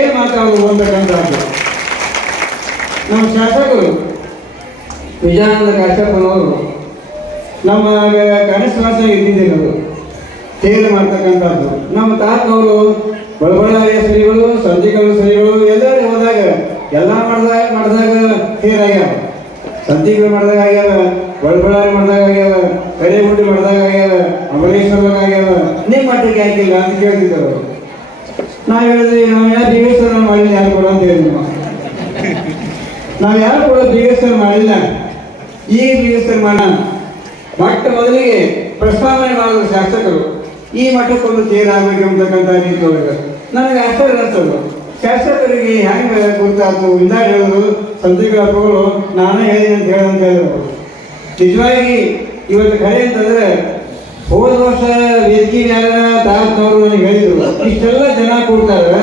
ಏನು ಮಾತಾಡೋದು ಅಂತಕ್ಕಂಥದ್ದು. ನಮ್ಮ ಶಾಸಕರು ವಿಜಯಾನಂದ ಕಾಶ್ಯಪ್ಪನವರು ನಮ್ಮ ಗಣೇಶ ಇದ್ದಿದ್ದೇನವರು ತೇರು ಮಾಡ್ತಕ್ಕಂಥದ್ದು. ನಮ್ಮ ತಾತನವರು ಬಡಬಳ್ಳಾರಿಯ ಶ್ರೀಗಳು, ಸಂತಿಕರು ಶ್ರೀಗಳು ಎಲ್ಲರೂ ಹೋದಾಗ ಎಲ್ಲ ಮಾಡಿದಾಗ ತೇರಾಗ್ಯಾವ. ಸಂತಿಗಳು ಮಾಡಿದಾಗ ಆಗ್ಯಾವ, ಬಡಬಳ್ಳಾರಿ ಮಾಡಿದಾಗ ಆಗ್ಯಾವ, ಕಡೆಗುಂಡಿ ಮಾಡಿದಾಗ ಆಗ್ಯಾವ, ಅಮರೇಶ್ವರದಾಗ ಆಗ್ಯಾವ. ನಿಮ್ಮ ಮಟ್ಟಕ್ಕೆ ಹಾಕಿಲ್ಲ ಅಂತ ಕೇಳ್ತಿದ್ದವರು. ನಾವು ಹೇಳಿದ್ವಿ, ನಾವು ಯಾರು ಬೀಗೇಶ್ವರ ಮಾಡಿಲ್ಲ, ಯಾರು ಕೂಡ ಅಂತ ಹೇಳಿದ್ವಿ. ನಾವು ಯಾರು ಕೂಡ ಬೀಗೇಶ್ವರ ಮಾಡಿಲ್ಲ, ಈಗ ಬೀಗೇಶ್ವರ ಮಾಡೋಣ. ಮೊಟ್ಟ ಮೊದಲಿಗೆ ಪ್ರಸ್ತಾವನೆ ಮಾಡಿದ ಶಾಸಕರು ಈ ಮಠಕ್ಕೊಂದು ತೇರಾಗಬೇಕು ಅಂತಕ್ಕಂಥ ರೀತಿಯೊಳಗೆ ನನಗೆ ಆಶ್ಚರ್ಯ ಅನಿಸ್ತದೆ. ಶಾಸಕರಿಗೆ ಹೆಂಗೆ ಗೊತ್ತಾಯ್ತು ಇಲ್ಲ ಹೇಳಿದ್ರು ಸಂತಿಗಳ ಹಬ್ಬಗಳು ನಾನೇ ಹೇಳಿ ಅಂತ ಹೇಳಿದ್ರು. ನಿಜವಾಗಿ ಇವತ್ತು ಕರೆ ಅಂತಂದ್ರೆ ಹೋದ ವರ್ಷ ವೇದಿಕೆ ಮ್ಯಾಲ ತಾತನವರು ನನಗೆ ಹೇಳಿದ್ರು, ಇಷ್ಟೆಲ್ಲ ಜನ ಕೊಡ್ತಾರೆ,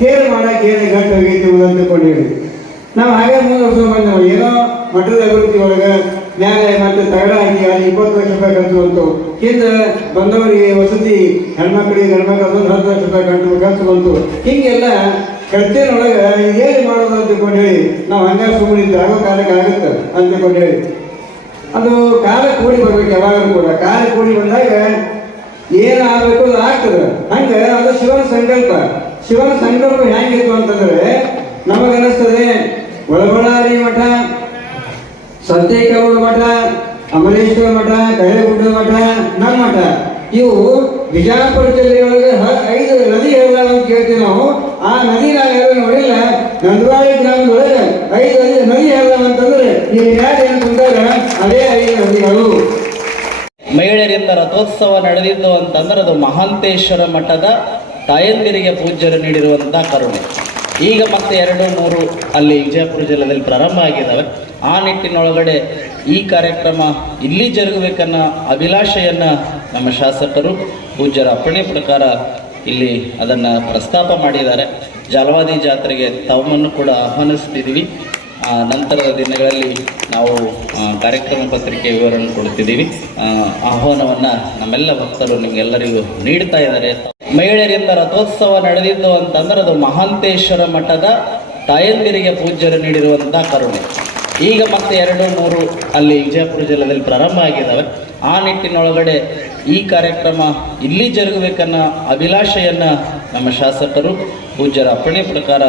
ತೇರು ಮಾಡಕ್ಕೆ ಏನು ಗಂಟು ಹೋಗೈತಿ ಅಂದ್ಕೊಂಡು ಹೇಳಿ ನಾವು ಹಾಗೆ ಮುಂದುವರ್ಸ್ಕೊಂಡು ಬಂದೆವು. ಏನೋ ಮಠದ ಅಭಿವೃದ್ಧಿ ಒಳಗೆ ನ್ಯಾಯ ಮತ್ತು ತಗಡ ಹಾಕಿ ಅಲ್ಲಿ 20 ಲಕ್ಷ ರೂಪಾಯಿ ಖರ್ಚು ಬಂತು. ಹಿಂದೆ ಬಂದವರಿಗೆ ವಸತಿ ಹೆಣ್ಮಕ್ಳಿಗೆ ಗಂಡ್ಮಕ್ಳು ಅದೊಂದು 10 ಲಕ್ಷ ರೂಪಾಯಿ ಖರ್ಚು ಬಂತು. ಹೀಗೆಲ್ಲ ಖರ್ಚಿನೊಳಗೆ ಏನು ಮಾಡೋದು ಅಂತಕೊಂಡು ಹೇಳಿ ನಾವು ಹಂಗಾರೆ ಸುಮ್ಮನಿದ್ದು ಆಗೋ ಕಾಲಕ್ಕೆ ಆಗುತ್ತೆ ಅಂತಕೊಂಡು ಹೇಳಿ ಅದು ಕಾಲ ಕೂಡಿ ಬರ್ಬೇಕು. ಯಾವಾಗಲೂ ಕೂಡ ಕಾಲ ಕೂಡಿ ಬಂದಾಗ ಏನಾಗಬೇಕು ಅದು ಆಗ್ತದೆ. ಹಂಗೆ ಅದು ಶಿವನ ಸಂಕಲ್ಪ. ಶಿವನ ಸಂಕಲ್ಪ ಹೆಂಗಿತ್ತು ಅಂತಂದ್ರೆ ನಮಗನಿಸ್ತದೆ ಒಳಬಳ್ಳಾರಿ ಮಠ, ಸಂತೇಗೌಡ ಮಠ, ಅಮರೇಶ್ವರ ಮಠ, ಕೈಲಗುಡ್ಡ ಮಠ, ನಮ್ಮ ಮಠ ಇವು ಬಿಜಾಪುರ ಜಿಲ್ಲೆಯೊಳಗೆ 5 ನದಿ ಹೇಳ್ದಾವ ಅಂತ ಕೇಳ್ತೀವಿ ನಾವು. ಆ ನದಿ ನಾವು ಯಾರು ನೋಡಿಲ್ಲ. ನಂದವಾಡಿ ಗ್ರಾಮದೊಳಗೆ 5 ನದಿ ಹೇಳ್ದಾವ ಅಂತಂದ್ರೆ ಈ ಯಾರು ಏನು ಕುಂತಾರ ಅದೇ 5 ನದಿಗಳು. ಮಹಿಳೆಯರಿಂದ ರಥೋತ್ಸವ ನಡೆದಿದ್ದು ಅಂತಂದ್ರೆ ಅದು ಮಹಾಂತೇಶ್ವರ ಮಠದ ತಾಯಂದಿರಿಗೆ ಪೂಜ್ಯರು ನೀಡಿರುವಂತಹ ಕರುಣೆ. ಈಗ ಮತ್ತೆ 2-3 ಅಲ್ಲಿ ವಿಜಯಪುರ ಜಿಲ್ಲೆಯಲ್ಲಿ ಪ್ರಾರಂಭ ಆಗಿದ್ದಾವೆ. ಆ ನಿಟ್ಟಿನೊಳಗಡೆ ಈ ಕಾರ್ಯಕ್ರಮ ಇಲ್ಲಿ ಜರುಗಬೇಕನ್ನೋ ಅಭಿಲಾಷೆಯನ್ನು ನಮ್ಮ ಶಾಸಕರು ಪೂಜ್ಯರ ಅಪ್ಪಣೆ ಪ್ರಕಾರ ಇಲ್ಲಿ ಅದನ್ನು ಪ್ರಸ್ತಾಪ ಮಾಡಿದ್ದಾರೆ. ಜಾಲವಾದಿ ಜಾತ್ರೆಗೆ ತಮ್ಮನ್ನು ಕೂಡ ಆಹ್ವಾನಿಸ್ತಿದ್ದೀವಿ. ನಂತರದ ದಿನಗಳಲ್ಲಿ ನಾವು ಕಾರ್ಯಕ್ರಮ ಪತ್ರಿಕೆ ವಿವರಣೆ ಕೊಡ್ತಿದ್ದೀವಿ. ಆಹ್ವಾನವನ್ನು ನಮ್ಮೆಲ್ಲ ಭಕ್ತರು ನಿಮಗೆಲ್ಲರಿಗೂ ನೀಡ್ತಾ ಇದ್ದಾರೆ. ಮಹಿಳೆಯರಿಂದ ರಥೋತ್ಸವ ನಡೆದಿದ್ದು ಅಂತಂದ್ರೆ ಅದು ಮಹಾಂತೇಶ್ವರ ಮಠದ ತಾಯಂದಿರಿಗೆ ಪೂಜ್ಯರು ನೀಡಿರುವಂತಹ ಕರುಣೆ. ಈಗ ಮತ್ತೆ 2-3 ಅಲ್ಲಿ ವಿಜಯಪುರ ಜಿಲ್ಲೆಯಲ್ಲಿ ಪ್ರಾರಂಭ ಆಗಿದ್ದಾವೆ. ಆ ನಿಟ್ಟಿನೊಳಗಡೆ ಈ ಕಾರ್ಯಕ್ರಮ ಇಲ್ಲಿ ಜರುಗಬೇಕನ್ನೋ ಅಭಿಲಾಷೆಯನ್ನು ನಮ್ಮ ಶಾಸಕರು ಪೂಜ್ಯರ ಅಪ್ಪಣೆ ಪ್ರಕಾರ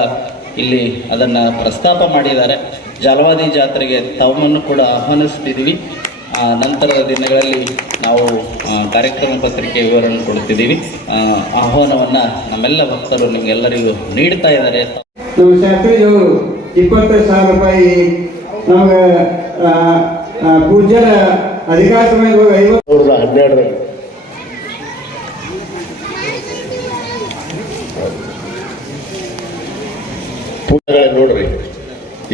ಇಲ್ಲಿ ಅದನ್ನು ಪ್ರಸ್ತಾಪ ಮಾಡಿದ್ದಾರೆ. ಜಾಲವಾದಿ ಜಾತ್ರೆಗೆ ತಮ್ಮನ್ನು ಕೂಡ ಆಹ್ವಾನಿಸ್ತಿದ್ದೀವಿ. ನಂತರದ ದಿನಗಳಲ್ಲಿ ನಾವು ಕಾರ್ಯಕ್ರಮ ಪತ್ರಿಕೆ ವಿವರಣೆ ಕೊಡ್ತಿದ್ದೀವಿ. ಆಹ್ವಾನವನ್ನು ನಮ್ಮೆಲ್ಲ ಭಕ್ತರು ನಿಮಗೆಲ್ಲರಿಗೂ ನೀಡ್ತಾ ಇದ್ದಾರೆ. ನಮ್ಮ ಶಾಸ್ತ್ರಿಗಳು 20,000 ರೂಪಾಯಿ ನಮಗೆ ಪೂಜ್ಯರ ಅಧಿಕಾರ ಸಮಯದಾಗ 2012 ನೋಡ್ರಿ.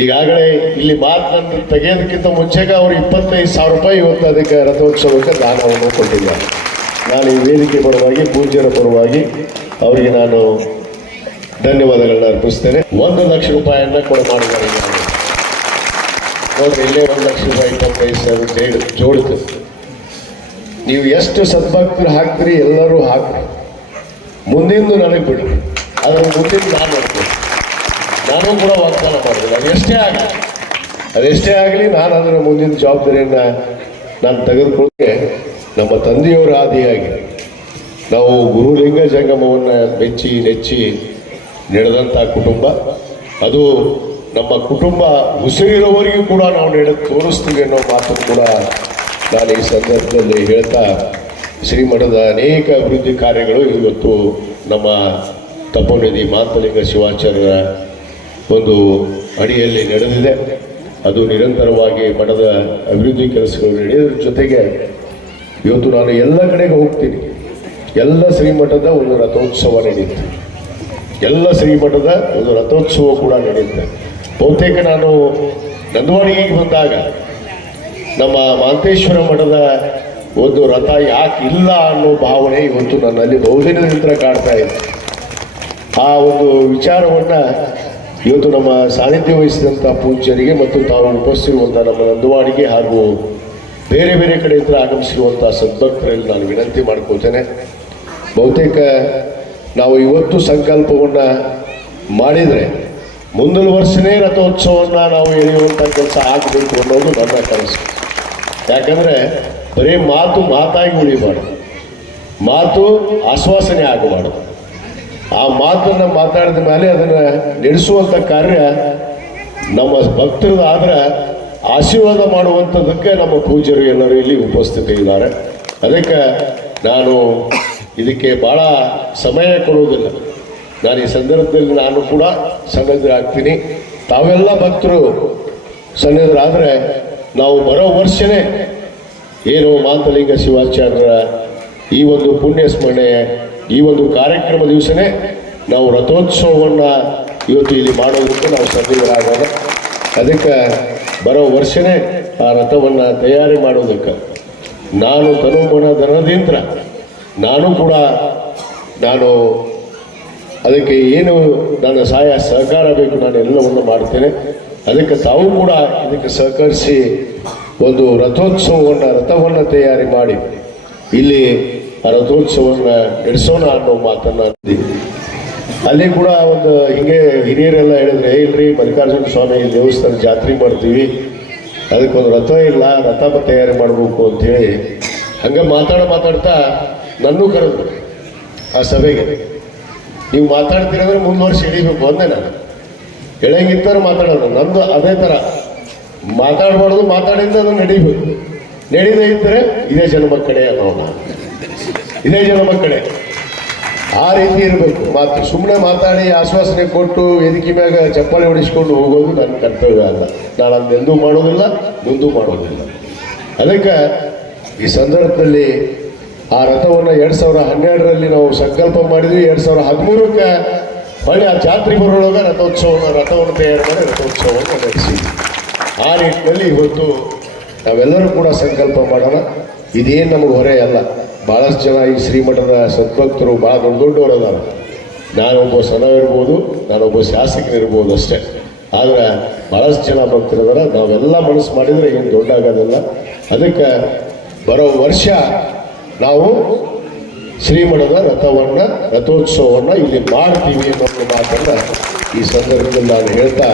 ಈಗಾಗಲೇ ಇಲ್ಲಿ ಮಾತನ್ನು ತೆಗೆಯೋದಕ್ಕಿಂತ ಮುಂಚೆಗೆ ಅವರು 25,000 ರೂಪಾಯಿ ಇವತ್ತು ಅದಕ್ಕೆ ರಥೋತ್ಸವಕ್ಕೆ ದಾನವನ್ನು ಕೊಟ್ಟಿದ್ದಾರೆ. ನಾನು ಈ ವೇದಿಕೆ ಪರವಾಗಿ ಪೂಜ್ಯರ ಪರವಾಗಿ ಅವರಿಗೆ ನಾನು ಧನ್ಯವಾದಗಳನ್ನ ಅರ್ಪಿಸ್ತೇನೆ. 1 ಲಕ್ಷ ರೂಪಾಯಿಯನ್ನ ಕೂಡ ಮಾಡಿದ್ದಾರೆ. ನೋಡ್ರಿ, ಇಲ್ಲೇ 1 ಲಕ್ಷ ರೂಪಾಯಿ 25,000 ಜೋಡಿತು. ನೀವು ಎಷ್ಟು ಸದ್ಭಕ್ತರು ಹಾಕ್ತೀರಿ ಎಲ್ಲರೂ ಹಾಕ್ರಿ. ಮುಂದಿಂದು ನನಗೆ ಬಿಡ್ರಿ, ಅದ್ರ ಮುಂದಿನ ನಾನು ನೋಡ್ತೀನಿ. ನಾನು ಕೂಡ ವಾಗ್ದಾನ ಮಾಡಿದೆ, ಅದೆಷ್ಟೇ ಆಗಲಿ ನಾನು ಅದರ ಮುಂದಿನ ಜವಾಬ್ದಾರಿಯನ್ನು ನಾನು ತೆಗೆದುಕೊಳ್ಳೆ. ನಮ್ಮ ತಂದೆಯವರ ಆದಿಯಾಗಿ ನಾವು ಗುರುಲಿಂಗ ಜಂಗಮವನ್ನು ನೆಚ್ಚಿ ನಡೆದಂಥ ಕುಟುಂಬ. ಅದು ನಮ್ಮ ಕುಟುಂಬ ಉಸಿರಿರೋವರೆಗೂ ಕೂಡ ನಾವು ನಡೆದು ತೋರಿಸ್ತೀವಿ ಅನ್ನೋ ಮಾತನ್ನು ಕೂಡ ನಾನು ಈ ಸಂದರ್ಭದಲ್ಲಿ ಹೇಳ್ತಾ, ಶ್ರೀಮಠದ ಅನೇಕ ಅಭಿವೃದ್ಧಿ ಕಾರ್ಯಗಳು ಇವತ್ತು ನಮ್ಮ ತಪೋನಿಧಿ ಮಾತಲಿಂಗ ಶಿವಾಚಾರ್ಯರ ಒಂದು ಅಡಿಯಲ್ಲಿ ನಡೆದಿದೆ. ಅದು ನಿರಂತರವಾಗಿ ಮಠದ ಅಭಿವೃದ್ಧಿ ಕೆಲಸಗಳು ನಡೆಯೋದ್ರ ಜೊತೆಗೆ ಇವತ್ತು ನಾನು ಎಲ್ಲ ಕಡೆಗೆ ಹೋಗ್ತೀನಿ. ಎಲ್ಲ ಶ್ರೀಮಠದ ಒಂದು ರಥೋತ್ಸವ ನಡೆಯುತ್ತೆ. ಎಲ್ಲ ಶ್ರೀಮಠದ ಒಂದು ರಥೋತ್ಸವ ಕೂಡ ನಡೆಯುತ್ತೆ. ಬಹುತೇಕ ನಾನು ನಂದವಾಡಿಗೆ ಬಂದಾಗ ನಮ್ಮ ಮಹಾಂತೇಶ್ವರ ಮಠದ ಒಂದು ರಥ ಯಾಕೆ ಇಲ್ಲ ಅನ್ನೋ ಭಾವನೆ ಇವತ್ತು ನನ್ನಲ್ಲಿ ಬಹುದಿನದಿಂದ ಕಾಡ್ತಾ ಇದೆ. ಆ ಒಂದು ವಿಚಾರವನ್ನು ಇವತ್ತು ನಮ್ಮ ಸಾನ್ನಿಧ್ಯ ವಹಿಸಿದಂಥ ಪೂಜ್ಯರಿಗೆ ಮತ್ತು ತಾವು ಉಪಸ್ಥಿರುವಂಥ ನಮ್ಮ ನಂದವಾಡಿಗೆ ಹಾಗೂ ಬೇರೆ ಬೇರೆ ಕಡೆಯಿಂದ ಆಗಮಿಸಿರುವಂಥ ಸದ್ಭಕ್ತರಲ್ಲಿ ನಾನು ವಿನಂತಿ ಮಾಡ್ಕೊಳ್ತೇನೆ. ಬಹುತೇಕ ನಾವು ಇವತ್ತು ಸಂಕಲ್ಪವನ್ನು ಮಾಡಿದರೆ ಮುಂದಿನ ವರ್ಷನೇ ರಥೋತ್ಸವವನ್ನು ನಾವು ಎಳೆಯುವಂಥ ಕೆಲಸ ಆಗಬೇಕು ಅನ್ನೋದು ನನ್ನ ಕನಸು. ಯಾಕಂದರೆ ಬರೀ ಮಾತಾಗಿ ಉಳಿಬಾರ್ದು, ಮಾತು ಆಶ್ವಾಸನೆ ಆಗಬಾರ್ದು. ಆ ಮಾತನ್ನು ಮಾತಾಡಿದ ಮೇಲೆ ಅದನ್ನು ನಡೆಸುವಂಥ ಕಾರ್ಯ ನಮ್ಮ ಭಕ್ತರದಾದ್ರೆ ಆಶೀರ್ವಾದ ಮಾಡುವಂಥದ್ದಕ್ಕೆ ನಮ್ಮ ಪೂಜ್ಯರು ಎಲ್ಲರೂ ಇಲ್ಲಿ ಉಪಸ್ಥಿತಿ ಇದ್ದಾರೆ. ಅದಕ್ಕೆ ನಾನು ಇದಕ್ಕೆ ಭಾಳ ಸಮಯ ಕೊಡುವುದಿಲ್ಲ. ನಾನು ಈ ಸಂದರ್ಭದಲ್ಲಿ ನಾನು ಕೂಡ ಸನ್ನದ್ಧರಾಗ್ತೀನಿ. ತಾವೆಲ್ಲ ಭಕ್ತರು ಸನ್ನದ್ಧರಾದರೆ ನಾವು ಬರೋ ವರ್ಷನೇ ಏನು ಮಾಂತಲಿಂಗ ಶಿವಾಚಾರ್ಯರ ಈ ಒಂದು ಪುಣ್ಯ ಸ್ಮರಣೆ, ಈ ಒಂದು ಕಾರ್ಯಕ್ರಮ ದಿವಸನೇ ನಾವು ರಥೋತ್ಸವವನ್ನು ಇವತ್ತು ಇಲ್ಲಿ ಮಾಡೋದಕ್ಕೆ ನಾವು ಸನ್ನದ್ಧರಾಗೋಣ. ಅದಕ್ಕೆ ಬರೋ ವರ್ಷನೇ ಆ ರಥವನ್ನು ತಯಾರಿ ಮಾಡೋದಕ್ಕೆ ನಾನು ತನುಮನ ಧನದಿಂದ ನಾನು ಕೂಡ ಅದಕ್ಕೆ ಏನು ನನ್ನ ಸಹಕಾರ ಬೇಕು ನಾನು ಎಲ್ಲವನ್ನು ಮಾಡ್ತೇನೆ. ಅದಕ್ಕೆ ತಾವು ಕೂಡ ಇದಕ್ಕೆ ಸಹಕರಿಸಿ ಒಂದು ರಥವನ್ನು ತಯಾರಿ ಮಾಡಿ ಇಲ್ಲಿ ಆ ರಥೋತ್ಸವವನ್ನು ನಡೆಸೋಣ ಅನ್ನೋ ಮಾತನ್ನು ಅಂದಿದ್ದೀನಿ. ಅಲ್ಲಿ ಕೂಡ ಒಂದು ಹಿಂಗೆ ಹಿರಿಯರೆಲ್ಲ ಹೇಳಿದ್ರೆ, ಇಲ್ರಿ ಮಲ್ಲಿಕಾರ್ಜುನ ಸ್ವಾಮಿ ದೇವಸ್ಥಾನ ಜಾತ್ರೆ ಮಾಡ್ತೀವಿ, ಅದಕ್ಕೊಂದು ರಥ ಇಲ್ಲ, ರಥ ತಯಾರಿ ಮಾಡಬೇಕು ಅಂಥೇಳಿ ಹಂಗೆ ಮಾತಾಡ್ತಾ ನನ್ನೂ ಕರೆದ್ರು ಆ ಸಭೆಗೆ. ನೀವು ಮಾತಾಡ್ತೀರಂದ್ರೆ ಮುಂದುವರ್ಷ ಹಿಡಿಬೇಕು ಅಂದೆ. ನಾನು ಹೇಳಂಗಿತ್ತಾರೆ ಮಾತಾಡೋದು, ನಂದು ಅದೇ ಥರ ಮಾತಾಡಬಾರ್ದು, ಮಾತಾಡಿಂದ ಅದನ್ನು ನಡೀಬೇಕು. ನಡೀದೇ ಇದ್ದರೆ ಇದೇ ಜನ್ಮ ಕಡೆ ಅನ್ನೋಣ, ಇದೇ ಜನ್ಮ ಕಡೆ ಆ ರೀತಿ ಇರಬೇಕು. ಸುಮ್ಮನೆ ಮಾತಾಡಿ ಆಶ್ವಾಸನೆ ಕೊಟ್ಟು ವೇದಿಕೆ ಮ್ಯಾಗ ಚಪ್ಪಾಳೆ ಹೊಡಿಸ್ಕೊಂಡು ಹೋಗೋದು ನನ್ನ ಕರ್ತವ್ಯ ಅಲ್ಲ. ನಾನು ಅದನ್ನೆಂದೂ ಮಾಡೋದಿಲ್ಲ, ಮುಂದೂ ಮಾಡೋದಿಲ್ಲ. ಅದಕ್ಕೆ ಈ ಸಂದರ್ಭದಲ್ಲಿ ಆ ರಥವನ್ನು 2012ರಲ್ಲಿ ನಾವು ಸಂಕಲ್ಪ ಮಾಡಿದ್ವಿ. 2013ಕ್ಕೆ ಹೊಳ್ಳಿ ಆ ಜಾತ್ರೆ ಬರೋಳಾಗ ರಥವನ್ನು ತಯಾರು ಮಾಡಿ ರಥೋತ್ಸವವನ್ನು ನಡೆಸಿದ್ವಿ. ಆ ನಿಟ್ಟಿನಲ್ಲಿ ಇವತ್ತು ನಾವೆಲ್ಲರೂ ಕೂಡ ಸಂಕಲ್ಪ ಮಾಡೋಣ. ಇದೇನು ನಮಗೆ ಹೊರೆ ಅಲ್ಲ. ಭಾಳಷ್ಟು ಜನ ಈ ಶ್ರೀಮಠದ ಸದ್ಭಕ್ತರು ಭಾಳ ದೊಡ್ಡವರು ಅದಾರ. ನಾನೊಬ್ಬ ಸಣ್ಣವಿರ್ಬೋದು, ನಾನೊಬ್ಬ ಶಾಸಕನಿರ್ಬೋದು ಅಷ್ಟೇ. ಆದರೆ ಭಾಳಷ್ಟು ಜನ ಭಕ್ತರಿದಾರ. ನಾವೆಲ್ಲ ಮನಸ್ಸು ಮಾಡಿದರೆ ಏನು ದೊಡ್ಡ ಆಗೋದಿಲ್ಲ. ಅದಕ್ಕೆ ಬರೋ ವರ್ಷ ನಾವು ಶ್ರೀಮಠದ ರಥೋತ್ಸವವನ್ನು ಇಲ್ಲಿ ಮಾಡ್ತೀವಿ ಅನ್ನೋ ಮಾತನ್ನು ಈ ಸಂದರ್ಭದಲ್ಲಿ ನಾನು ಹೇಳ್ತಾ